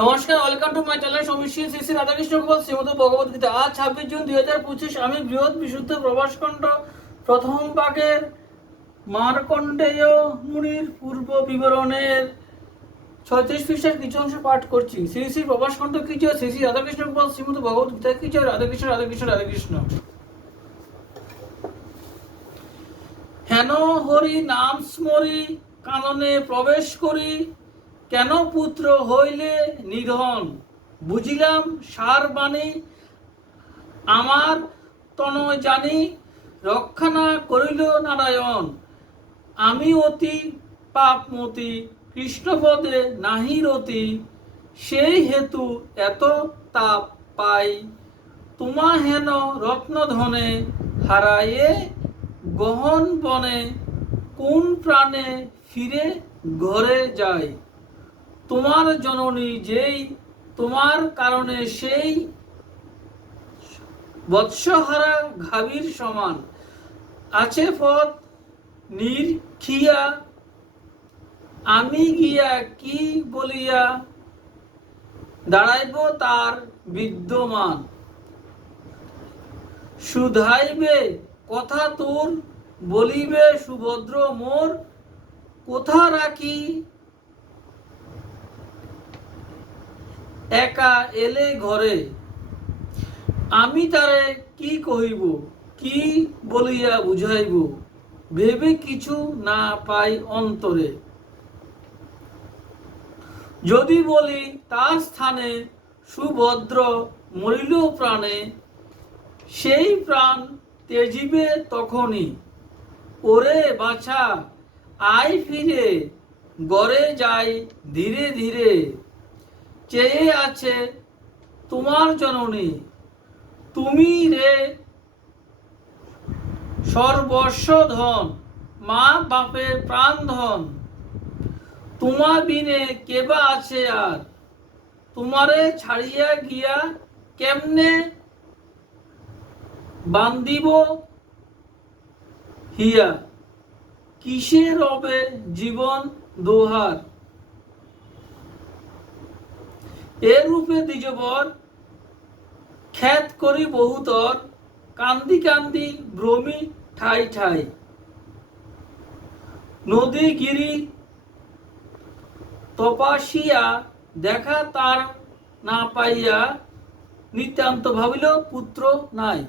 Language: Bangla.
নমস্কার, welcome to my channel Samishwar Shri Shri Radhakrishna Gopal Shrimad Bhagavad Gita. আজ 26 জুন 2025। আমি বৃহৎ বিশুদ্ধ প্রভাসখণ্ড প্রথম ভাগের মার্কণ্ডেয় মুনির পূর্ব বিবরণের 36 পৃষ্ঠার কিছু অংশ পাঠ করছি। শ্রী শ্রী প্রভাসখণ্ড কি জয়, শ্রী শ্রী রাধাকৃষ্ণ গোপাল শ্রীমদ ভগবত গীতা কি জয়। রাধাকৃষ্ণ রাধাকৃষ্ণ রাধাকৃষ্ণ। হেন হরি নাম স্মরি কাননে প্রবেশ করি, কেন পুত্র হইলে নিধন। বুঝিলাম সার বাণী আমার তনয় জানি, রক্ষা না করিল নারায়ণ। আমি অতি পাপমতি কৃষ্ণপদে নাহি রতি, সেই হেতু এত তাপ পাই। তোমা হেন রত্নধনে হারায়ে গহন বনে, কোন প্রাণে ফিরে ঘরে যায়। তোমার জননী যেই, তোমার কারণে সেই বৎসহারা ঘাবির সমান। আছে পথ নির্খিয়া, আমি গিয়া কি বলিয়া দাঁড়াইব তার বিদ্যমান। শুধাইবে কথা তোর, বলিবে সুভদ্র মোর। কোথা রাখি একা এলে ঘরে, আমি তারে কি কহিব, কি বলিয়া বুঝাইব। ভেবে কিছু না পাই অন্তরে, যদি বলি তার স্থানে সুভদ্র মরিল প্রাণে। সেই প্রাণ তেজিবে তখনই, ওরে বাছা আয় ফিরে গড়ে যাই ধীরে ধীরে। চেয়ে আছে তোমার জননী, তুমি রে সর্বস্ব ধন, মা বাপের প্রাণ ধন। তোমা বিনে কেবা আছে আর, তোমারে ছাড়িয়া গিয়া কেমনে বান্দিব হিয়া। কিসে রবে জীবন দোহার, এ রূপে দ্বিজবর খ্যাত করি বহুতর। কান্দি কান্দি ভ্রমি ঠাই ঠাই, নদী গিরি তপাসিয়া দেখা তার না পাইয়া। নিতান্ত ভাবিল পুত্র নাই।